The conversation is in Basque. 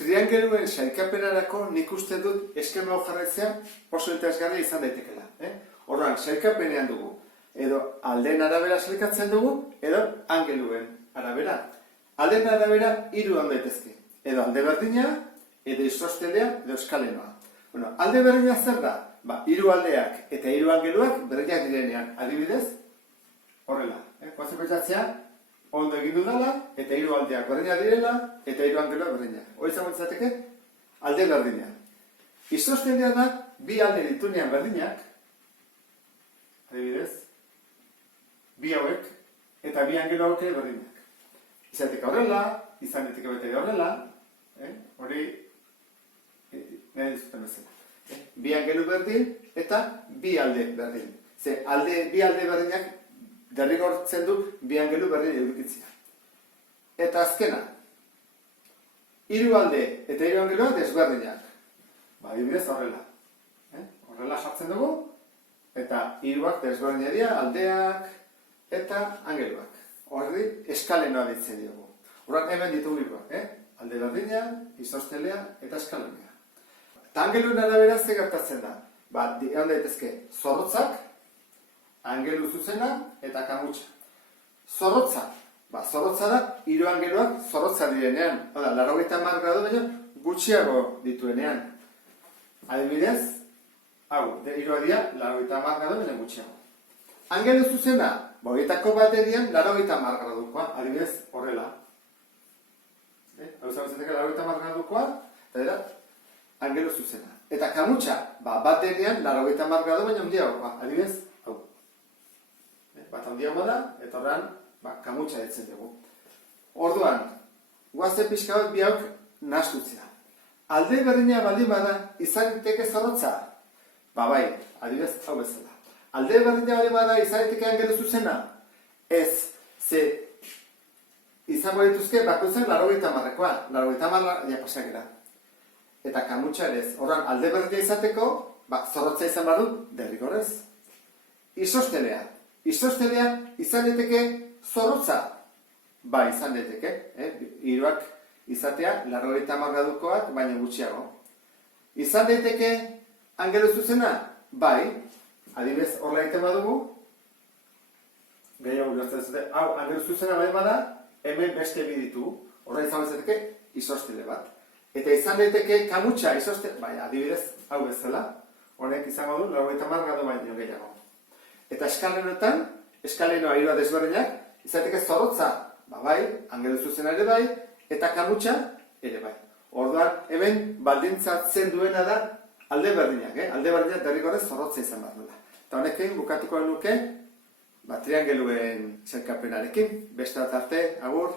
triangeluen sailkapenarako nik uste dut eskema hau jarraitzea oso interesgarria izan daitekela. Orduan, sailkapenean dugu, edo aldeen arabera sailkatzen dugu, edo angeluen arabera. Aldeen arabera hiru egon daitezke, edo alde berdina, edo isostelea, edo eskalenoa. Bueno, alde berdina zer da? Hiru aldeak eta hiru angeluak berdinak direnean, adibidez, horrela. Kontzeptatzea, ondo egin dudala, eta hiru aldeak berdinak direla, eta hiru angeluak berdinak. Hori izango litzateke, alde berdina. Isostelea da, bi alde ditunean berdinak, adibidez, bi hauek, eta bi angelu hauek berdinak. Izateke horrela, izan diteke bete horrela, hori, nahi dizuten bezala. Bi angelu berdin, eta bi alde berdin. Bi alde berdinak derrigortzen du bi angelu berdin edukitzea. Eta azkena, hiru alde eta hiru angeluak desberdinak. Adibidez horrela. Horrela jartzen dugu, eta hiruak desberdinak dira, aldeak eta angeluak. Horri eskalenoa ditzen diogu. Horrak hemen ditugu hiruak, alde berdina, isostelea eta eskalenoa. Eta angeluen arabera ze gertatzen da? Egon daitezke zorrotzak, angelu zuzena eta kamutxa. Zorrotza. Zorrotza da, hiru angeluak zorrotza direnean. 90 gradu baino gutxiago dituenean. Adibidez, hau, hirua dira, 90 gradu baino gutxiago. Angelu zuzena, horietako bat edian, 90 gradukoa. Adibidez, horrela. Hau zabezeteke 90 gradukoa, eta dira, angelu zuzena. Eta kamutxa, bat edian, 90 gradu baino handiagoa. Adibidez, hau. Bat handiagoa da, eta horrean, kamutxa ditzen dugu. Orduan, guazen pixka bat bihauk nahastutzea. Alde berdina baldin bada, izan diteke zorrotza? Bai, adibidez, hau bezala. Alde berdina baldin bada, izan diteke angelu zuzena? Ez, ze izango dituzke, bakoitzen 90-koa, 90 diapasakera. Eta kamutxa ere ez. Orduan, alde berdina izateko, zorrotza izan badu, derrigorrez. Isostelea. Isostelea izan daiteke zorrotza? Izan daiteke. Hiruak izatea, 90 gradukoak, baina gutxiago. Izan daiteke angelu zuzena? Adibidez, horrela egiten badugu, gehiago ulertzen zute, hau, angelu zuzena baldin bada, hemen beste bi ditu, horrela izan bezateke isostele bat. Eta izan daiteke kamutxa isostele, adibidez, hau bezala, honek izango du, 90 gradu baino gehiago. Eta eskalenoetan, eskalenoa hirua desberdinak, izateke zorrotza, angelu zuzena ere bai, eta kamutxa ere bai. Orduan, hemen baldintzatzen duena da alde berdinak, alde berdinak derrigorrez zorrotza izan behar duela. Eta honekin bukatuko nuke, triangeluen sailkapenarekin, beste arte, agur.